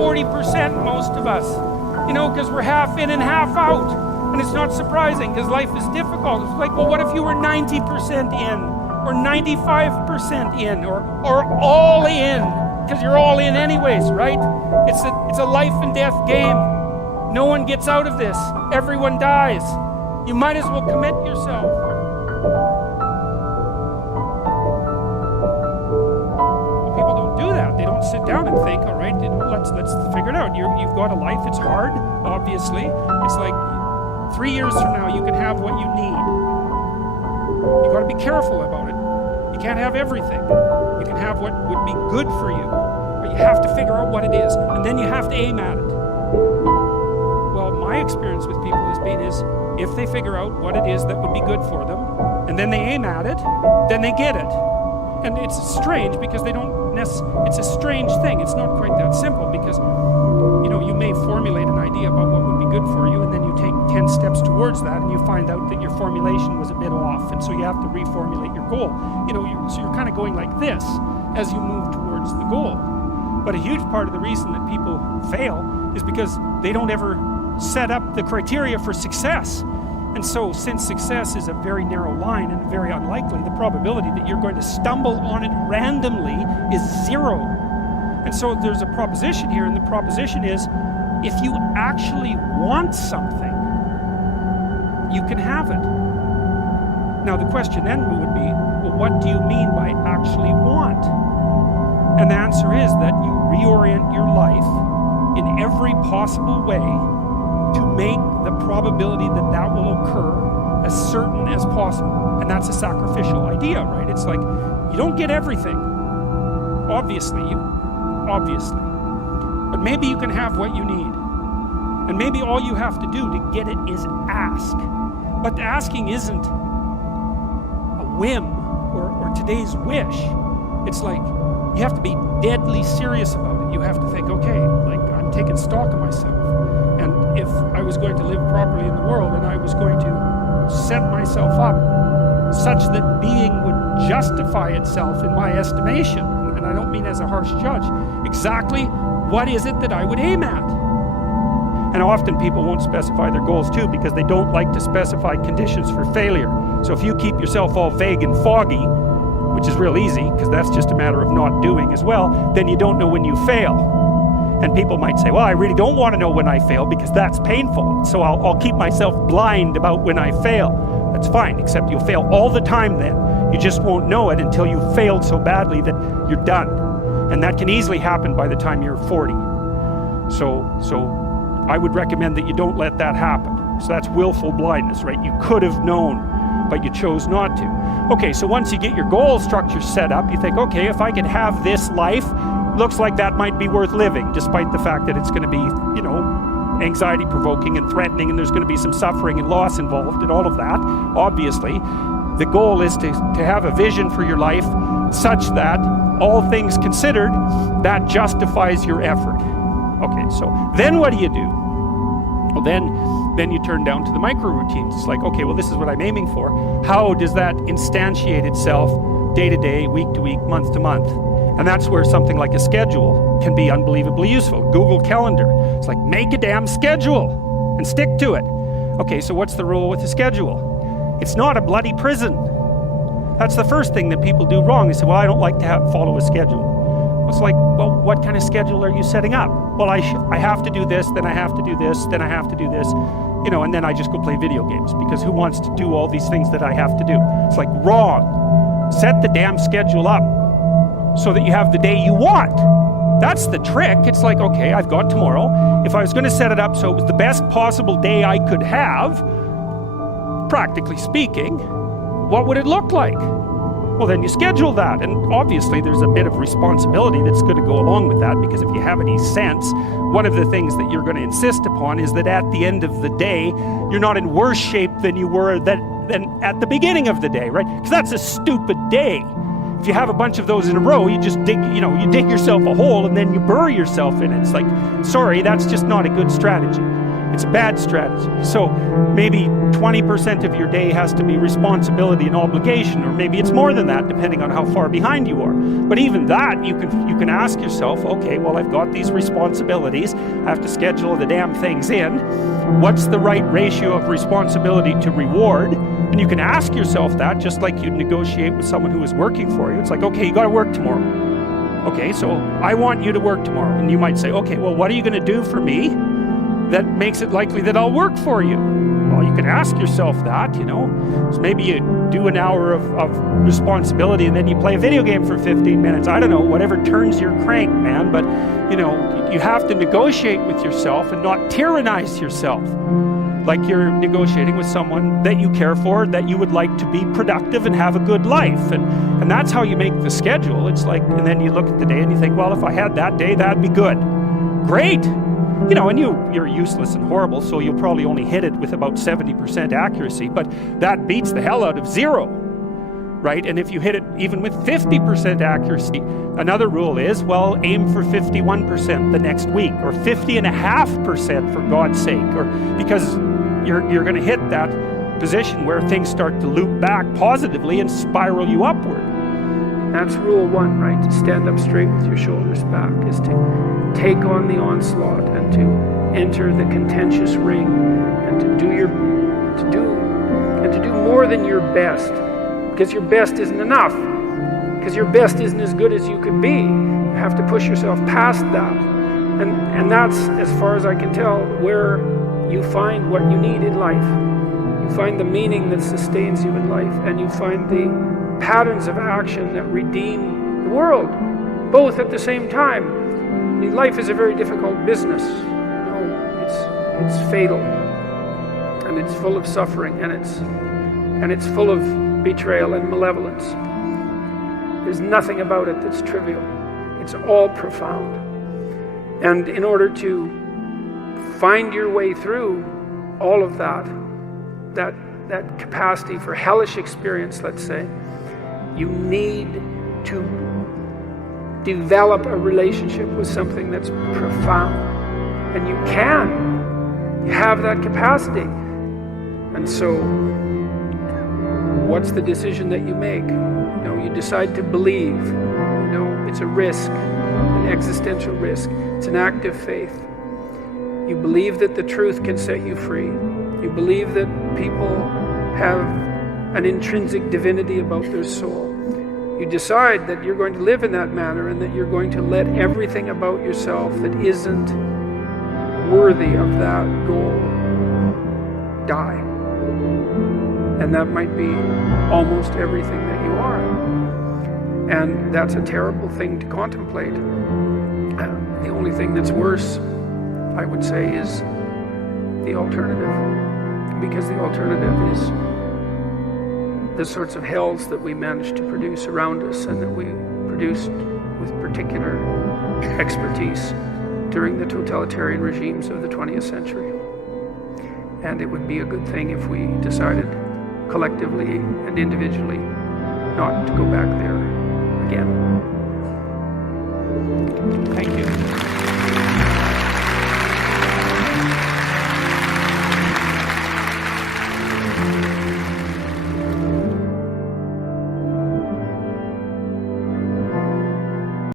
40%, most of us. You know, because we're half in and half out. And it's not surprising, because life is difficult. It's like, well, what if you were 90% in? Or 95% in? Or all in? Because you're all in anyways, right? It's a life and death game. No one gets out of this. Everyone dies. You might as well commit yourself. But people don't do that. They don't sit down and think, all right, let's figure it out. You've got a life. It's hard, obviously. It's like 3 years from now, you can have what you need. You've got to be careful about it. You can't have everything. You can have what would be good for you. But you have to figure out what it is. And then you have to aim at it. Well, my experience with people has been is if they figure out what it is that would be good for them, and then they aim at it, then they get it. And it's strange because they don't it's a strange thing. It's not quite that simple because, you know, you may formulate an idea about what would be good for you, and then you take 10 steps towards that, and you find out that your formulation was a bit off, and so you have to reformulate your goal. You know, so you're kind of going like this as you move towards the goal. But a huge part of the reason that people fail is because they don't ever set up the criteria for success. And so since success is a very narrow line and very unlikely, the probability that you're going to stumble on it randomly is 0. And so there's a proposition here, and the proposition is, if you actually want something, you can have it. Now the question then would be, well, what do you mean by actually want? And the answer is that you reorient your life in every possible way to make the probability that that will occur as certain as possible. And that's a sacrificial idea, right? It's like, you don't get everything. Obviously. But maybe you can have what you need. And maybe all you have to do to get it is ask. But the asking isn't a whim or today's wish. It's like, you have to be deadly serious about it. You have to think, okay, like, I'm taking stock of myself. And if I was going to live properly in the world, and I was going to set myself up such that being would justify itself in my estimation, and I don't mean as a harsh judge, exactly what is it that I would aim at? And often people won't specify their goals too because they don't like to specify conditions for failure. So if you keep yourself all vague and foggy, which is real easy because that's just a matter of not doing as well, then you don't know when you fail. And people might say, well, I really don't want to know when I fail because that's painful. So I'll keep myself blind about when I fail. That's fine, except you'll fail all the time then. You just won't know it until you've failed so badly that you're done. And that can easily happen by the time you're 40. So I would recommend that you don't let that happen. So that's willful blindness, right? You could have known, but you chose not to. Okay, so once you get your goal structure set up, you think, okay, if I could have this life, looks like that might be worth living, despite the fact that it's going to be, you know, anxiety-provoking and threatening, and there's going to be some suffering and loss involved and all of that. Obviously, the goal is to have a vision for your life such that, all things considered, that justifies your effort. Okay, so then what do you do? Well, then you turn down to the micro routines. It's like, okay, well, this is what I'm aiming for. How does that instantiate itself day to day, week to week, month to month? And that's where something like a schedule can be unbelievably useful. Google Calendar. It's like, make a damn schedule and stick to it. Okay, so what's the rule with the schedule? It's not a bloody prison. That's the first thing that people do wrong. They say, well, I don't like to follow a schedule. It's like, well, what kind of schedule are you setting up? Well, I have to do this, then I have to do this, then I have to do this, you know, and then I just go play video games because who wants to do all these things that I have to do? It's like, wrong. Set the damn schedule up so that you have the day you want. That's the trick. It's like, okay, I've got tomorrow. If I was going to set it up so it was the best possible day I could have, practically speaking, what would it look like? Well, then you schedule that. And obviously there's a bit of responsibility that's going to go along with that, because if you have any sense, one of the things that you're going to insist upon is that at the end of the day, you're not in worse shape than you were than at the beginning of the day, right? Because that's a stupid day. If you have a bunch of those in a row, you just dig yourself a hole and then you bury yourself in it. It's like, sorry, that's just not a good strategy. It's a bad strategy. So maybe 20% of your day has to be responsibility and obligation, or maybe it's more than that, depending on how far behind you are. But even that, you can ask yourself, okay, well, I've got these responsibilities. I have to schedule the damn things in. What's the right ratio of responsibility to reward? And you can ask yourself that, just like you'd negotiate with someone who is working for you. It's like, okay, you got to work tomorrow. Okay, so I want you to work tomorrow. And you might say, okay, well, what are you going to do for me that makes it likely that I'll work for you? Well, you can ask yourself that, you know. So maybe you do an hour of responsibility and then you play a video game for 15 minutes. I don't know, whatever turns your crank, man. But, you know, you have to negotiate with yourself and not tyrannize yourself. Like you're negotiating with someone that you care for, that you would like to be productive and have a good life. And that's how you make the schedule. It's like, and then you look at the day and you think, well, if I had that day, that'd be good. Great. You know, and you're useless and horrible, so you'll probably only hit it with about 70% accuracy, but that beats the hell out of 0, right? And if you hit it even with 50% accuracy, another rule is, well, aim for 51% the next week, or 50.5% for God's sake, or because you're going to hit that position where things start to loop back positively and spiral you upward. That's rule 1, right? To stand up straight with your shoulders back, is to take on the onslaught and to enter the contentious ring and to do more than your best, because your best isn't enough, because your best isn't as good as you could be. You have to push yourself past that, and that's, as far as I can tell, where you find what you need in life. You find the meaning that sustains you in life, and you find the patterns of action that redeem the world, both at the same time. I mean, life is a very difficult business. You know, it's fatal, and it's full of suffering, and it's full of betrayal and malevolence. There's nothing about it that's trivial. It's all profound. And in order to find your way through all of that capacity for hellish experience, let's say, you need to develop a relationship with something that's profound. And you can. You have that capacity. And so, what's the decision that you make? You know, you decide to believe. You know, it's a risk, an existential risk. It's an act of faith. You believe that the truth can set you free. You believe that people have an intrinsic divinity about their soul. You decide that you're going to live in that manner and that you're going to let everything about yourself that isn't worthy of that goal die. And that might be almost everything that you are. And that's a terrible thing to contemplate. The only thing that's worse, I would say, is the alternative. Because the alternative is the sorts of hells that we managed to produce around us and that we produced with particular expertise during the totalitarian regimes of the 20th century. And it would be a good thing if we decided collectively and individually not to go back there again. Thank you.